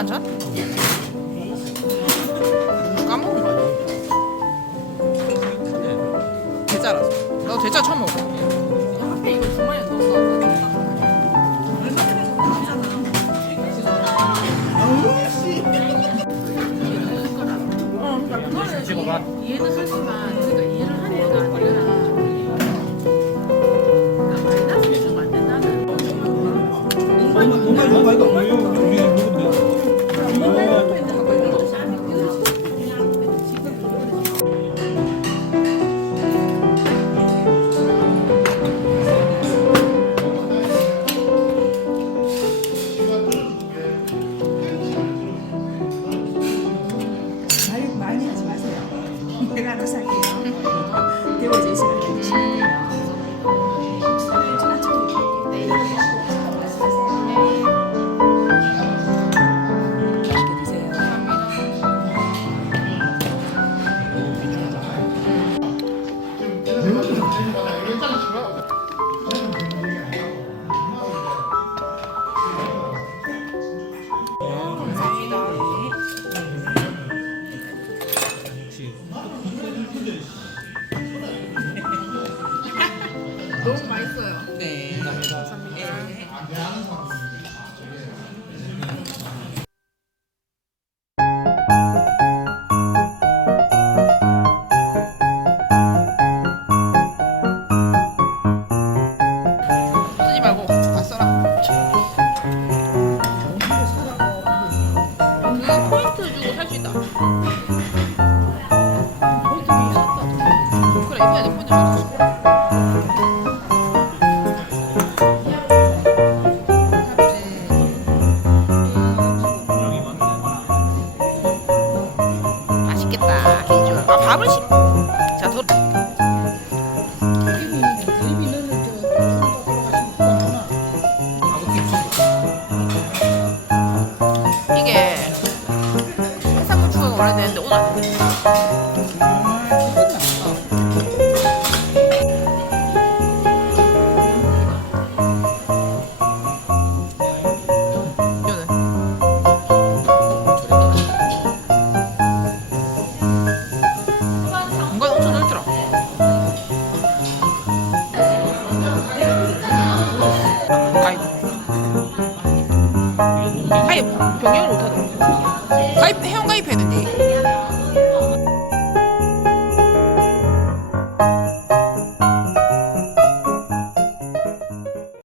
맞아? 까먹은 거 아니야? 대짜라서. 나 대짜 처음 먹어. 음? 음, 음. 얘는 하지만. 너무 맛있어요. 네. 쓰지 말고 다 써라. 그 포인트 주고 살 수 있다. 그래 이번에 내 포인트 줬어. 밥을 시. 자 도. 이게 해산물 추가가 원래 되는데 오늘 안 돼. 가입 변경을 못하더라. 가입 회원 된대.